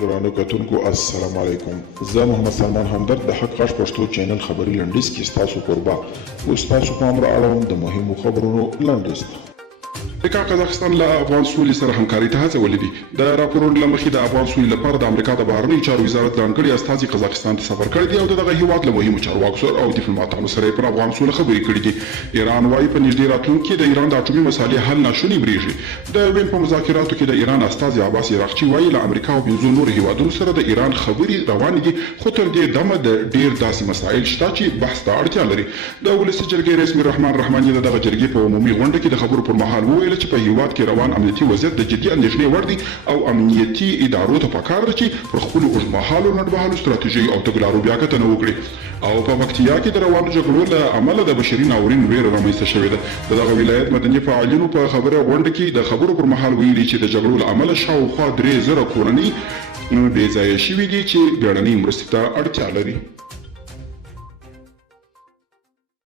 ګرانو کتونکو السلام علیکم. زه محمد سلمان همدرد د حق غږ پښتو چینل خبري لنډیز کې ستاسو کوربه اوس تاسو پام را اړوم د مهمو خبرونو لنډیز. امریکا قزاقستان له افغان سولې سره همکاري ته هڅولې دي. د راپورونو له مخې د افغان سولې لپاره د امریکا د بهرنیو چارو وزارت ځانګړي استازي قزاقستان ته سفر کړی دی او دغه هیواد له مهمو چارواکو سره او ډیپلوماټانو سره پر افغان سولې خبرې کړې دي. ایران وايي په نږدې راتلونکي کې د ایران د اټومي مسالې حل ناشونی بریږي. د وین په مذاکراتو کې د ایران استازي عباس عراقچي وايي له امریکا او پنځو نورو هیوادونو سره د ایران خبرې روانې دي، خو تر دې دمه د ډیر داسې مسایل شته چې بحث ته اړتیا لري. د ولسي جرګې رئیس میر رحمان رحماني دغه جرګې په عمومي غونډه کې د خبرو پر مهال وویل چې په هیواد کې روان امنیتي وضعیت د جدي اندېښنې وړ دی او امنیتي ادارو ته پکار ده چې پر خپلو اوږدمهالو لنډمهالو ستراتیژیو او تګلارو بیاکتنه وکړي. او په پکتیا کې د روانو جګړو له امله د بشري ناورین ویره رامنځته شوې ده. د دغه ولایت مدني فعالینو په خبره غونډه کې د خبرو پر مهال ویلي چې د جګړو له امله شاوخوا 3000 کورنۍ بې ځایه شوي دي چې بیړنۍ مرستې ته اړتیا لري.